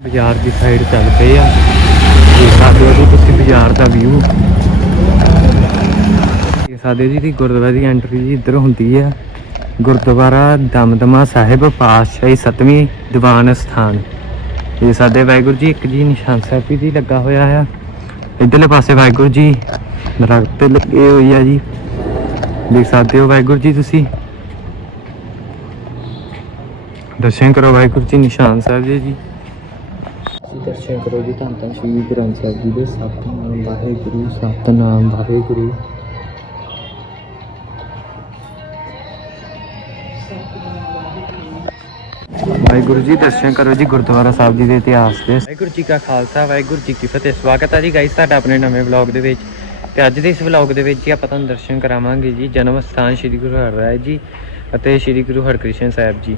ਬਾਜ਼ਾਰ ਦੀ ਸਾਈਡ ਚੱਲ ਪਏ ਆ। ਦੇਖ ਸਕਦੇ ਹੋ ਜੀ ਤੁਸੀਂ ਬਾਜ਼ਾਰ ਦਾ ਵਿਊ ਇਹ ਸਾਡੇ ਜੀ ਦੀ ਗੁਰਦੁਆਰੇ ਦੀ ਐਂਟਰੀ ਜੀ ਇੱਧਰ ਹੁੰਦੀ ਆ। ਗੁਰਦੁਆਰਾ ਦਮਦਮਾ ਸਾਹਿਬ, ਪਾਤਸ਼ਾਹੀ ਸਤਵੀਂ ਦੀਵਾਨ ਸਥਾਨ। ਇਹ ਸਾਡੇ ਵਾਹਿਗੁਰੂ ਜੀ, ਇੱਕ ਜੀ ਨਿਸ਼ਾਨ ਸਾਹਿਬ ਜੀ ਲੱਗਾ ਹੋਇਆ ਆ। ਇੱਧਰਲੇ ਪਾਸੇ ਵਾਹਿਗੁਰੂ ਜੀ, ਦਰਖਤ ਲੱਗੇ ਹੋਈ ਆ ਜੀ। ਦੇਖ ਸਕਦੇ ਹੋ ਵਾਹਿਗੁਰੂ ਜੀ ਤੁਸੀਂ। ਦਰਸ਼ਨ ਕਰੋ ਵਾਹਿਗੁਰੂ ਜੀ ਨਿਸ਼ਾਨ ਸਾਹਿਬ ਜੀ ਜੀ। ਦਰਸ਼ਨ ਕਰੋ ਜੀ ਧੰਨ ਧੰਨ ਸ਼੍ਰੀ ਗੁਰੂ ਗ੍ਰੰਥ ਸਾਹਿਬ ਜੀ ਦੇ ਸਤਨਾਮ ਵਾਹਿਗੁਰੂ ਸਤਨਾਮ ਵਾਹਿਗੁਰੂ। ਵਾਹਿਗੁਰੂ ਜੀ ਦਰਸ਼ਨ ਕਰੋ ਜੀ ਗੁਰਦੁਆਰਾ ਸਾਹਿਬ ਜੀ ਦੇ ਇਤਿਹਾਸ ਦੇ। ਵਾਹਿਗੁਰੂ ਜੀ ਕਾ ਖਾਲਸਾ ਵਾਹਿਗੁਰੂ ਜੀ ਕੀ ਫਤਿਹ। ਸਵਾਗਤ ਹੈ ਜੀ ਗਾਇਸ ਤੁਹਾਡਾ ਆਪਣੇ ਨਵੇਂ ਵਲੌਗ ਦੇ ਵਿੱਚ। ਤੇ ਅੱਜ ਦੇ ਇਸ ਵਲੌਗ ਦੇ ਵਿੱਚ ਜੀ ਆਪਾਂ ਤੁਹਾਨੂੰ ਦਰਸ਼ਨ ਕਰਾਵਾਂਗੇ ਜੀ। ਜਨਮ ਸਥਾਨ ਸ੍ਰੀ ਗੁਰੂ ਹਰਿਰਾਏ ਜੀ ਅਤੇ ਸ੍ਰੀ ਗੁਰੂ ਹਰਕ੍ਰਿਸ਼ਨ ਸਾਹਿਬ ਜੀ।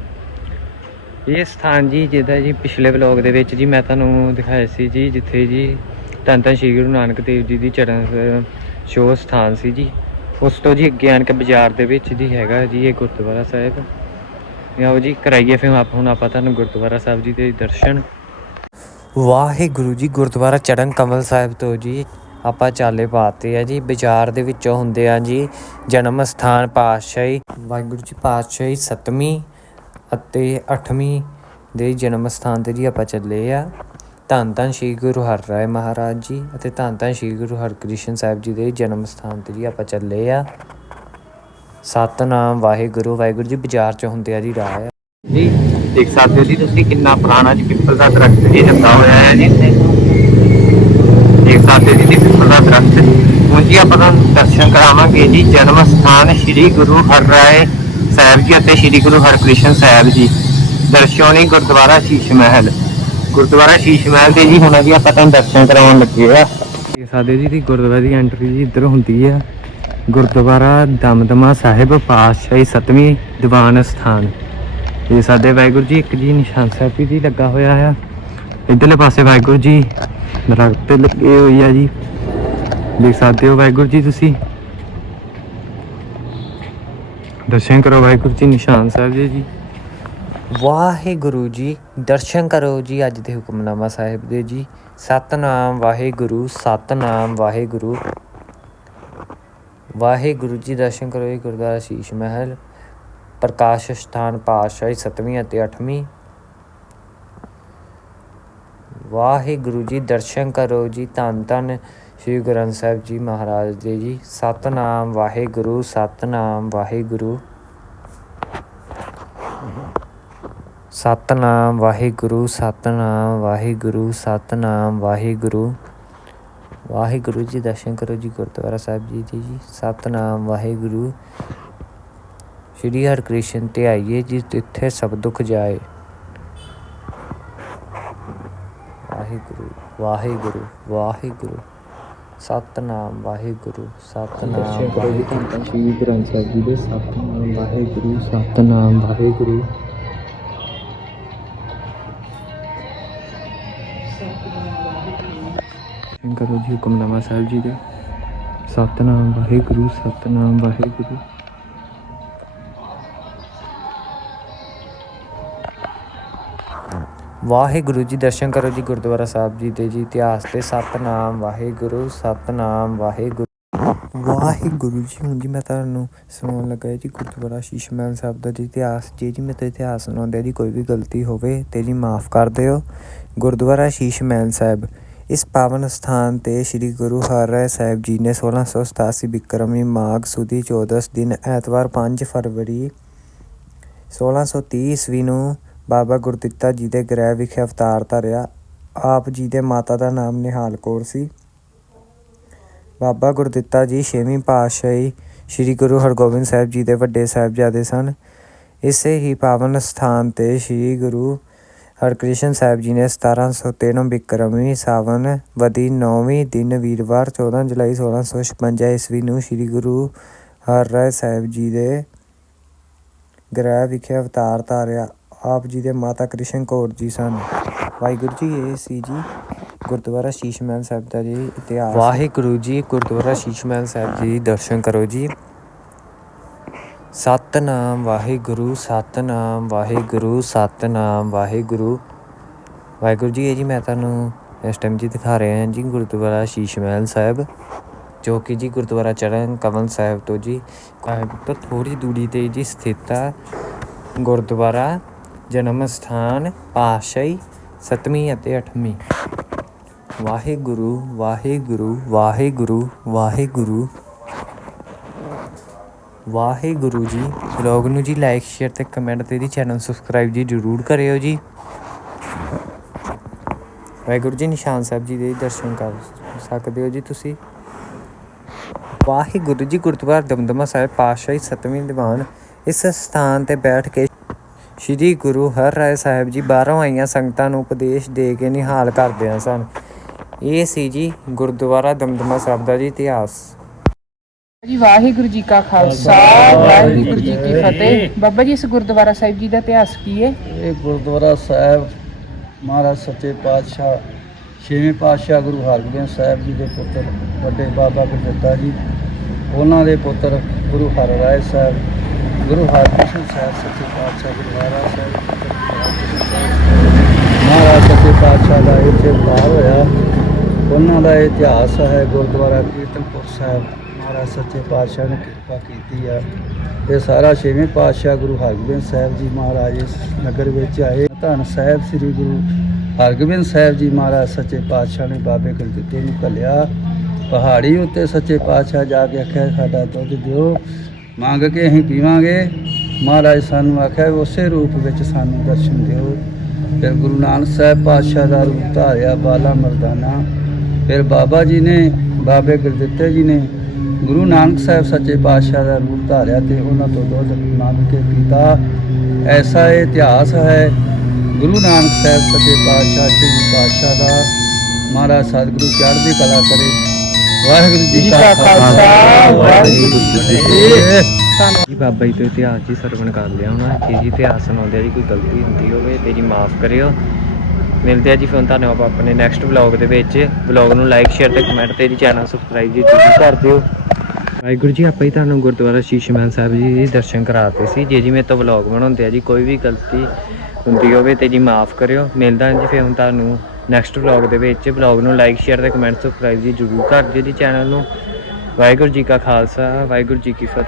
ਇਹ ਸਥਾਨ ਜੀ ਜਿਹਦਾ ਜੀ ਪਿਛਲੇ ਵਲੌਗ ਦੇ ਵਿੱਚ ਜੀ ਮੈਂ ਤੁਹਾਨੂੰ ਦਿਖਾਇਆ ਸੀ ਜੀ ਜਿੱਥੇ ਜੀ ਧੰਨ ਧੰਨ ਸ਼੍ਰੀ ਗੁਰੂ ਨਾਨਕ ਦੇਵ ਜੀ ਦੀ ਚਰਨ ਅਹ, ਛੋਹ ਸਥਾਨ ਸੀ ਜੀ। ਉਸ ਤੋਂ ਜੀ ਅੱਗੇ ਆਣ ਕੇ ਬਾਜ਼ਾਰ ਦੇ ਵਿੱਚ ਜੀ ਹੈਗਾ ਜੀ ਇਹ ਗੁਰਦੁਆਰਾ ਸਾਹਿਬ। ਆਓ ਜੀ ਕਰਾਈਏ ਫਿਰ ਆਪ ਹੁਣ ਆਪਾਂ ਤੁਹਾਨੂੰ ਗੁਰਦੁਆਰਾ ਸਾਹਿਬ ਜੀ ਦੇ ਦਰਸ਼ਨ। ਵਾਹਿਗੁਰੂ ਜੀ ਗੁਰਦੁਆਰਾ ਚਰਨ ਕਮਲ ਸਾਹਿਬ ਤੋਂ ਜੀ ਆਪਾਂ ਚਾਲੇ ਪਾਤੇ ਆ ਜੀ। ਬਾਜ਼ਾਰ ਦੇ ਵਿੱਚੋਂ ਹੁੰਦੇ ਆ ਜੀ ਜਨਮ ਸਥਾਨ ਪਾਤਸ਼ਾਹੀ ਵਾਹਿਗੁਰੂ ਜੀ ਪਾਤਸ਼ਾਹੀ ਸਤਵੀਂ। ਅਤੇ 8ਵੀਂ ਦੇ ਜਨਮ ਸਥਾਨ ਤੇ ਜੀ ਆਪਾਂ ਚੱਲੇ ਆ। ਧੰਨ ਧੰਨ ਸ਼੍ਰੀ ਗੁਰੂ ਹਰਿਰਾਏ ਮਹਾਰਾਜ ਜੀ ਅਤੇ ਧੰਨ ਧੰਨ ਸ਼੍ਰੀ ਗੁਰੂ ਹਰਕ੍ਰਿਸ਼ਨ ਸਾਹਿਬ ਜੀ ਦੇ ਜਨਮ ਸਥਾਨ ਤੇ ਜੀ ਆਪਾਂ ਚੱਲੇ ਆ। ਸਤਨਾਮ ਵਾਹਿਗੁਰੂ ਵਾਹਿਗੁਰੂ ਜੀ, ਬਾਜ਼ਾਰ ਚ ਹੁੰਦੇ ਆ ਜੀ ਰਾਹ। ਜੀ, ਦੇਖ ਸਕਦੇ ਹੋ ਜੀ ਤੁਸੀਂ ਕਿੰਨਾ ਪੁਰਾਣਾ ਜੀ ਪਿੱਪਲ ਦਾ ਦਰਖਤ ਜੀ ਲੱਗਾ ਹੋਇਆ ਹੈ ਜੀ ਇੱਥੇ। ਦੇਖ ਸਕਦੇ ਹੋ ਜੀ ਪਿੱਪਲ ਦਾ ਦਰਖਤ। ਹੁਣ ਜੀ ਆਪਾਂ ਤੁਹਾਨੂੰ ਦਰਸ਼ਨ ਕਰਾਵਾਂਗੇ ਜੀ, ਜਨਮ ਸਥਾਨ ਸ੍ਰੀ ਗੁਰੂ ਹਰਿਰਾਏ ਸਾਹਿਬ ਜੀ ਅਤੇ ਸ੍ਰੀ ਗੁਰੂ ਹਰਕ੍ਰਿਸ਼ਨ ਸਾਹਿਬ ਜੀ। ਦਰਸ਼ੋਨੀ ਗੁਰਦੁਆਰਾ ਸ਼ੀਸ਼ ਮਹਿਲ। ਗੁਰਦੁਆਰਾ ਸ਼ੀਸ਼ ਮਹਿਲ ਦੇ ਜੀ ਹੁਣ ਜੀ ਆਪਾਂ ਤੁਹਾਨੂੰ ਦਰਸ਼ਨ ਕਰਾਉਣ ਲੱਗੇ ਆ। ਇਹ ਸਾਡੇ ਜੀ ਦੀ ਗੁਰਦੁਆਰੇ ਦੀ ਐਂਟਰੀ ਜੀ ਇੱਧਰ ਹੁੰਦੀ ਆ। ਗੁਰਦੁਆਰਾ ਦਮਦਮਾ ਸਾਹਿਬ ਪਾਤਸ਼ਾਹੀ ਸਤਵੀਂ ਦੀਵਾਨ ਸਥਾਨ। ਇਹ ਸਾਡੇ ਵਾਹਿਗੁਰੂ ਜੀ, ਇੱਕ ਜੀ ਨਿਸ਼ਾਨ ਸਾਹਿਬ ਜੀ ਲੱਗਾ ਹੋਇਆ ਆ। ਇਧਰਲੇ ਪਾਸੇ ਵਾਹਿਗੁਰੂ ਜੀ, ਦਰਖਤ ਲੱਗੇ ਹੋਈ ਆ ਜੀ। ਦੇਖ ਸਕਦੇ ਹੋ ਵਾਹਿਗੁਰੂ ਜੀ ਤੁਸੀਂ। ਦਰਸ਼ਨ ਕਰੋ ਵਾਹਿਗੁਰੂ ਜੀ, ਨਿਸ਼ਾਨ ਸਾਹਿਬ ਜੀ। ਜੀ ਵਾਹਿਗੁਰੂ ਜੀ, ਦਰਸ਼ਨ ਕਰੋ ਜੀ ਅੱਜ ਦੇ ਹੁਕਮਨਾਮਾ ਸਾਹਿਬ ਦੇ ਜੀ। ਸਤਨਾਮ ਵਾਹਿਗੁਰੂ ਸਤਨਾਮ ਵਾਹਿਗੁਰੂ। ਵਾਹਿਗੁਰੂ ਜੀ, ਦਰਸ਼ਨ ਕਰੋ ਜੀ ਗੁਰਦੁਆਰਾ ਸ਼ੀਸ਼ ਮਹਿਲ। ਪ੍ਰਕਾਸ਼ ਸਥਾਨ ਪਾਤਸ਼ਾਹੀ 7ਵੀਂ ਅਤੇ 8ਵੀਂ ਵਾਹਿਗੁਰੂ ਜੀ, ਦਰਸ਼ਨ ਕਰੋ ਜੀ ਧੰਨ ਧੰਨ ਸ੍ਰੀ ਗੁਰੂ ਗ੍ਰੰਥ ਸਾਹਿਬ ਜੀ ਮਹਾਰਾਜ ਦੇ ਜੀ। ਸਤਨਾਮ ਵਾਹਿਗੁਰੂ ਸਤਨਾਮ ਵਾਹਿਗੁਰੂ। ਸਤਨਾਮ ਵਾਹਿਗੁਰੂ ਸਤਨਾਮ ਵਾਹਿਗੁਰੂ ਸਤਨਾਮ ਵਾਹਿਗੁਰੂ। ਵਾਹਿਗੁਰੂ ਜੀ ਦਰਸ਼ਨ ਕਰੋ ਜੀ ਗੁਰਦੁਆਰਾ ਸਾਹਿਬ ਜੀ ਦੇ ਜੀ। ਸਤਨਾਮ ਵਾਹਿਗੁਰੂ। ਸ਼੍ਰੀ ਹਰਿਕ੍ਰਿਸ਼ਨ ਤੇ ਆਈਏ ਜੀ ਤਿੱਥੇ ਸਭ ਦੁੱਖ ਜਾਏ। ਵਾਹਿਗੁਰੂ ਵਾਹਿਗੁਰੂ ਵਾਹਿਗੁਰੂ। ਸਤਨਾਮ ਵਾਹਿਗੁਰੂ ਸਤਨਾਮ ਕਰੋ ਜੀ ਧੰਨ ਧੰਨ ਸ਼੍ਰੀ ਗੁਰੂ ਗ੍ਰੰਥ ਸਾਹਿਬ ਜੀ ਦੇ ਸਤਨਾਮ ਵਾਹਿਗੁਰੂ ਸਤਨਾਮ ਵਾਹਿਗੁਰੂ। ਦਰਸ਼ਨ ਕਰੋ ਜੀ ਹੁਕਮਨਾਮਾ ਸਾਹਿਬ ਜੀ ਦੇ। ਸਤਨਾਮ ਵਾਹਿਗੁਰੂ ਸਤਨਾਮ ਵਾਹਿਗੁਰੂ। ਵਾਹਿਗੁਰੂ ਜੀ, ਦਰਸ਼ਨ ਕਰੋ ਜੀ ਗੁਰਦੁਆਰਾ ਸਾਹਿਬ ਜੀ ਦੇ ਜੀ, ਇਤਿਹਾਸ ਤੇ ਸਤਨਾਮ, ਵਾਹਿਗੁਰੂ ਸਤਨਾਮ, ਵਾਹਿਗੁਰੂ। ਵਾਹਿਗੁਰੂ ਜੀ, ਹੁਣ ਜੀ ਮੈਂ ਤੁਹਾਨੂੰ ਸੁਣਾਉਣ ਲੱਗਾ ਜੀ ਗੁਰਦੁਆਰਾ ਸ਼ੀਸ਼ ਮਹਿਲ ਸਾਹਿਬ ਦਾ ਜੀ ਇਤਿਹਾਸ। ਜੇ ਜੀ ਮੈਂ ਤੇ ਇਤਿਹਾਸ ਸੁਣਾਉਂਦੇ ਜੀ, ਕੋਈ ਵੀ ਗਲਤੀ ਹੋਵੇ ਤੇ ਜੀ ਮਾਫ ਕਰ ਦਿਓ। ਗੁਰਦੁਆਰਾ ਸ਼ੀਸ਼ ਮਹਿਲ ਸਾਹਿਬ, ਇਸ ਪਾਵਨ ਸਥਾਨ ਤੇ ਸ੍ਰੀ ਗੁਰੂ ਹਰਿਰਾਏ ਸਾਹਿਬ ਜੀ ਨੇ 1687 ਬਿਕਰਮੀ ਮਾਘ ਸੁਦੀ 14 ਦਿਨ ਐਤਵਾਰ 5 ਫਰਵਰੀ 1630 ਈਸਵੀ ਨੂੰ ਬਾਬਾ ਗੁਰਦਿੱਤਾ ਜੀ ਦੇ ਗ੍ਰਹਿ ਵਿਖੇ ਅਵਤਾਰ ਧਾਰਿਆ। ਆਪ ਜੀ ਦੇ ਮਾਤਾ ਦਾ ਨਾਮ ਨਿਹਾਲ ਕੌਰ ਸੀ। ਬਾਬਾ ਗੁਰਦਿੱਤਾ ਜੀ ਛੇਵੀਂ ਪਾਤਸ਼ਾਹੀ ਸ੍ਰੀ ਗੁਰੂ ਹਰਗੋਬਿੰਦ ਸਾਹਿਬ ਜੀ ਦੇ ਵੱਡੇ ਸਾਹਿਬਜ਼ਾਦੇ ਸਨ। ਇਸੇ ਹੀ ਪਾਵਨ ਸਥਾਨ ਤੇ ਸ੍ਰੀ ਗੁਰੂ ਹਰਕ੍ਰਿਸ਼ਨ ਸਾਹਿਬ ਜੀ ਨੇ 1713 ਬਿਕਰਮੀ ਸਾਵਨ ਵਦੀ 9ਵੀਂ ਦਿਨ ਵੀਰਵਾਰ 14 ਜੁਲਾਈ 1656 ਈਸਵੀ ਨੂੰ ਸ੍ਰੀ ਗੁਰੂ ਹਰਿਰਾਏ ਸਾਹਿਬ ਜੀ ਦੇ ਗ੍ਰਹਿ ਵਿਖੇ ਅਵਤਾਰ ਧਾਰਿਆ। ਆਪ ਜੀ ਦੇ ਮਾਤਾ ਕ੍ਰਿਸ਼ਨ ਕੌਰ ਜੀ ਸਨ। ਵਾਹਿਗੁਰੂ ਜੀ, ਇਹ ਸੀ ਜੀ ਗੁਰਦੁਆਰਾ ਸ਼ੀਸ਼ ਮਹਿਲ ਸਾਹਿਬ ਦਾ ਜੀ ਇਤਿਹਾਸ। ਵਾਹਿਗੁਰੂ ਜੀ, ਗੁਰਦੁਆਰਾ ਸ਼ੀਸ਼ ਮਹਿਲ ਸਾਹਿਬ ਜੀ, ਦਰਸ਼ਨ ਕਰੋ ਜੀ। ਸਤਨਾਮ ਵਾਹਿਗੁਰੂ ਸਤਨਾਮ ਵਾਹਿਗੁਰੂ ਸਤਨਾਮ ਵਾਹਿਗੁਰੂ। ਵਾਹਿਗੁਰੂ ਜੀ, ਇਹ ਜੀ ਮੈਂ ਤੁਹਾਨੂੰ ਇਸ ਟਾਈਮ ਜੀ ਦਿਖਾ ਰਿਹਾ ਹਾਂ ਜੀ ਗੁਰਦੁਆਰਾ ਸ਼ੀਸ਼ ਮਹਿਲ ਸਾਹਿਬ, ਜੋ ਕਿ ਜੀ ਗੁਰਦੁਆਰਾ ਚਰਨ ਕਮਲ ਸਾਹਿਬ ਤੋਂ ਜੀ ਤੋਂ ਥੋੜੀ ਦੂਰੀ ਤੇ ਜੀ ਸਥਿਤ ਆ ਗੁਰਦੁਆਰਾ। ਜਨਮ ਸਥਾਨ ਪਾਤਸ਼ਾਹੀ ਸਤਵੀਂ ਅਤੇ ਅੱਠਵੀਂ। ਵਾਹਿਗੁਰੂ ਵਾਹਿਗੁਰੂ ਵਾਹਿਗੁਰੂ ਵਾਹਿਗੁਰੂ। ਵਾਹਿਗੁਰੂ ਜੀ, ਵਲੌਗ ਨੂੰ ਜੀ ਲਾਈਕ ਸ਼ੇਅਰ ਤੇ ਕਮੈਂਟ ਤੇ ਜੀ ਚੈਨਲ ਸਬਸਕ੍ਰਾਈਬ ਜੀ ਜ਼ਰੂਰ ਕਰਿਓ ਜੀ। ਵਾਹਿਗੁਰੂ ਜੀ ਨਿਸ਼ਾਨ ਸਾਹਿਬ ਜੀ ਦੇ ਦਰਸ਼ਨ ਕਰ ਸਕਦੇ ਹੋ ਜੀ ਤੁਸੀਂ। ਵਾਹਿਗੁਰੂ ਜੀ ਗੁਰਦੁਆਰਾ ਦਮਦਮਾ ਸਾਹਿਬ ਪਾਤਸ਼ਾਹੀ ਸਤਵੀਂ ਦੀਵਾਨ। ਇਸ ਸਥਾਨ ਤੇ ਬੈਠ ਕੇ ਸ੍ਰੀ ਗੁਰੂ ਹਰਿਰਾਏ ਸਾਹਿਬ ਜੀ ਬਾਹਰੋਂ ਆਈਆਂ ਸੰਗਤਾਂ ਨੂੰ ਉਪਦੇਸ਼ ਦੇ ਕੇ ਨਿਹਾਲ ਕਰਦੇ ਸਨ। ਇਹ ਸੀ ਜੀ ਗੁਰਦੁਆਰਾ ਦਮਦਮਾ ਸਾਹਿਬ ਦਾ ਜੀ ਇਤਿਹਾਸ। ਜੀ ਵਾਹਿਗੁਰੂ ਜੀ ਕਾ ਖਾਲਸਾ ਵਾਹਿਗੁਰੂ ਜੀ ਕੀ ਫਤਿਹ। ਬਾਬਾ ਜੀ ਇਸ ਗੁਰਦੁਆਰਾ ਸਾਹਿਬ ਜੀ ਦਾ ਇਤਿਹਾਸ ਕੀ ਹੈ ਇਹ ਗੁਰਦੁਆਰਾ ਸਾਹਿਬ ਮਹਾਰਾਜ ਸੱਚੇ ਪਾਤਸ਼ਾਹ ਛੇਵੇਂ ਪਾਤਸ਼ਾਹ ਗੁਰੂ ਹਰਗੋਬਿੰਦ ਸਾਹਿਬ ਜੀ ਦੇ ਪੁੱਤਰ ਵੱਡੇ ਬਾਬਾ ਗੁਰਦਿੱਤਾ ਜੀ ਉਹਨਾਂ ਦੇ ਪੁੱਤਰ ਗੁਰੂ ਹਰਰਾਏ ਸਾਹਿਬ ਗੁਰੂ ਹਰਕ੍ਰਿਸ਼ਨ ਸਾਹਿਬ ਸੱਚੇ ਪਾਤਸ਼ਾਹ ਗੁਰੂ ਮਹਾਰਾਜ ਸਾਹਿਬ ਮਹਾਰਾਜ ਸੱਚੇ ਪਾਤਸ਼ਾਹ ਦਾ ਇੱਥੇ ਅਵਤਾਰ ਹੋਇਆ। ਉਹਨਾਂ ਦਾ ਇਤਿਹਾਸ ਹੈ ਗੁਰਦੁਆਰਾ ਕੀਰਤਨਪੁਰ ਸਾਹਿਬ। ਮਹਾਰਾਜ ਸੱਚੇ ਪਾਤਸ਼ਾਹ ਨੇ ਕਿਰਪਾ ਕੀਤੀ ਆ। ਇਹ ਸਾਰਾ ਛੇਵੇਂ ਪਾਤਸ਼ਾਹ ਗੁਰੂ ਹਰਗੋਬਿੰਦ ਸਾਹਿਬ ਜੀ ਮਹਾਰਾਜ ਇਸ ਨਗਰ ਵਿੱਚ ਆਏ। ਧੰਨ ਸਾਹਿਬ ਸ੍ਰੀ ਗੁਰੂ ਹਰਗੋਬਿੰਦ ਸਾਹਿਬ ਜੀ ਮਹਾਰਾਜ ਸੱਚੇ ਪਾਤਸ਼ਾਹ ਨੇ ਬਾਬੇ ਗੁਰਦਿੱਤੇ ਨੂੰ ਘੱਲਿਆ। ਪਹਾੜੀ ਉੱਤੇ ਸੱਚੇ ਪਾਤਸ਼ਾਹ ਜਾ ਕੇ ਆਖਿਆ, ਸਾਡਾ ਦੁੱਧ ਦਿਓ। ਮੰਗ ਕੇ ਅਸੀਂ ਪੀਵਾਂਗੇ। ਮਹਾਰਾਜ ਸਾਨੂੰ ਆਖਿਆ ਉਸੇ ਰੂਪ ਵਿੱਚ ਸਾਨੂੰ ਦਰਸ਼ਨ ਦਿਓ। ਫਿਰ ਗੁਰੂ ਨਾਨਕ ਸਾਹਿਬ ਪਾਤਸ਼ਾਹ ਦਾ ਰੂਪ ਧਾਰਿਆ ਬਾਲਾ ਮਰਦਾਨਾ। ਫਿਰ ਬਾਬਾ ਜੀ ਨੇ, ਬਾਬੇ ਗੁਰਦਿੱਤੇ ਜੀ ਨੇ ਗੁਰੂ ਨਾਨਕ ਸਾਹਿਬ ਸੱਚੇ ਪਾਤਸ਼ਾਹ ਦਾ ਰੂਪ ਧਾਰਿਆ ਤੇ ਉਹਨਾਂ ਤੋਂ ਦੁੱਧ ਮੰਗ ਕੇ ਪੀਤਾ। ਐਸਾ ਇਹ ਇਤਿਹਾਸ ਹੈ, ਗੁਰੂ ਨਾਨਕ ਸਾਹਿਬ ਸੱਚੇ ਪਾਤਸ਼ਾਹ ਜੀ ਪਾਤਸ਼ਾਹ ਦਾ। ਮਹਾਰਾਜ ਸਤਿਗੁਰੂ ਚੜ੍ਹਦੀ ਕਲਾ ਕਰੇ। ਵਾਹਿਗੁਰੂ ਜੀ ਕਾ ਖਾਲਸਾ, ਵਾਹਿਗੁਰੂ ਜੀ ਕੀ ਫਤਿਹ। ਜੀ ਬਾਬਾ ਜੀ ਤੋਂ ਇਤਿਹਾਸ ਜੀ ਸਰਵਣ ਕਰ ਲਿਆ ਹੁਣ ਜੇ ਜੀ ਇਤਿਹਾਸ ਸੁਣਾਉਂਦੇ ਆ ਜੀ, ਕੋਈ ਗਲਤੀ ਹੁੰਦੀ ਹੋਵੇ ਤੇ ਜੀ ਮਾਫ ਕਰਿਓ। ਮਿਲਦੇ ਆ ਜੀ ਫਿਰ ਤੁਹਾਨੂੰ ਆਪਾਂ ਆਪਣੇ ਨੈਕਸਟ ਵਲੌਗ ਦੇ ਵਿੱਚ। ਵਲੌਗ ਨੂੰ ਲਾਈਕ ਸ਼ੇਅਰ ਤੇ ਕਮੈਂਟ ਤੇ ਜੀ ਚੈਨਲ ਸਬਸਕ੍ਰਾਈਬ ਜੀ ਜ਼ਰੂਰ ਕਰ ਦਿਓ। ਵਾਹਿਗੁਰੂ ਜੀ, ਆਪਾਂ ਹੀ ਤੁਹਾਨੂੰ ਗੁਰਦੁਆਰਾ ਸ਼ੀਸ਼ ਸਾਹਿਬ ਜੀ ਦੇ ਦਰਸ਼ਨ ਕਰਾਤੇ ਸੀ। ਜੇ ਜੀ ਮੇਰੇ ਤੋਂ ਵਲੌਗ ਬਣਾਉਂਦੇ ਆ ਜੀ, ਕੋਈ ਵੀ ਗਲਤੀ ਹੁੰਦੀ ਹੋਵੇ ਤੇ ਜੀ ਮਾਫ ਕਰਿਓ। ਮਿਲਦਾ ਜੀ ਫਿਰ ਹੁਣ ਤੁਹਾਨੂੰ ਨੈਕਸਟ ਵਲੌਗ ਦੇ ਵਿੱਚ ਵਲੌਗ ਨੂੰ ਲਾਈਕ ਸ਼ੇਅਰ ਤੇ ਕਮੈਂਟ ਸਬਸਕ੍ਰਾਈਬ ਜੀ ਜ਼ਰੂਰ ਕਰ ਦਿਓ ਜੀ ਚੈਨਲ ਨੂੰ। ਵਾਹਿਗੁਰੂ ਜੀ ਕਾ ਖਾਲਸਾ, ਵਾਹਿਗੁਰੂ ਜੀ ਕੀ ਫਤਿਹ।